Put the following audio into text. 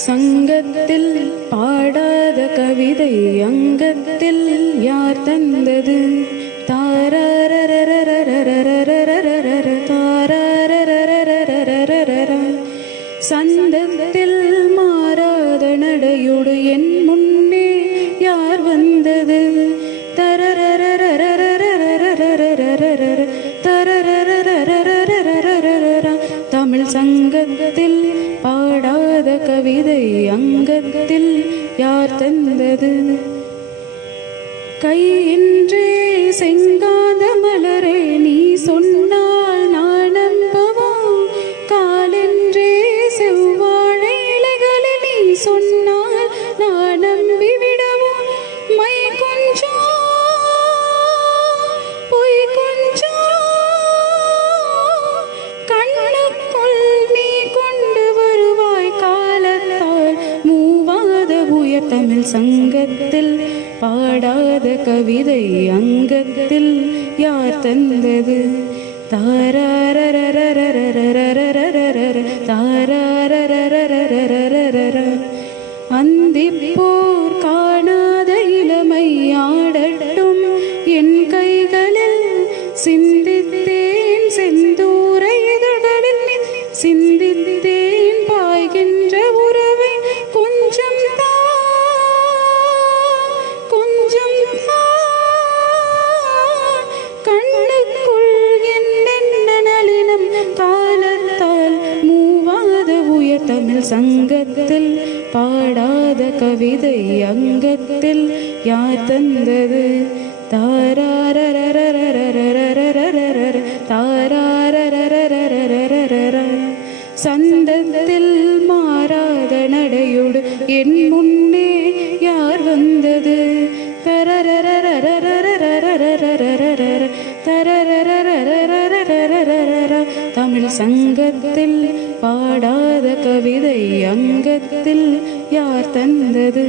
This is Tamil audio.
சங்கத்தில் பாடாத கவிதை அங்கத்தில் யார் தந்தது? சந்தத்தில் மாறாத நடையோடு என் முன்னே யார் வந்தது? தமிழ் சங்கத்தில் பாடாத கவிதை அங்கத்தில் யார் தந்தது? கையின்றே செங்காத மலரே நீ சொன்னால் நான் நம்பவோ? காலென்றே செவ்வாழை இலைகளை நீ சொன்னால் நான் நம்பிவிடவோ? மை கொஞ்சம் பொய் கொஞ்சம் கண்ணுக்குள் நீ கொண்டு வருவாய் காலத்தால் மூவாத உயர் தமிழ் சங்கத்தில் பாடாத கவிதை அங்கத்தில் யார் தந்தது? அந்திப்போர் காணாத இளமை ஆடட்டும் என் கைகளில் சிந்தித்தேன் செந்தூர இதழ்களில் சிந்தித்தேன் பாய்கின்ற உறவை கொஞ்சம் கண்ணுக்குள் என்னென்ன நளினம் காலத்தால் மூவாத உயர் தமிழ் சங்கத்தில் பாடாத கவிதை அங்கத்தில் யார் தந்தது? சந்தத்தில் மாறாத நடையோடு என் முன்னே யார் வந்தது? தமிழ் சங்கத்தில் பாடாத கவிதை அங்கத்தில் யார் தந்தது?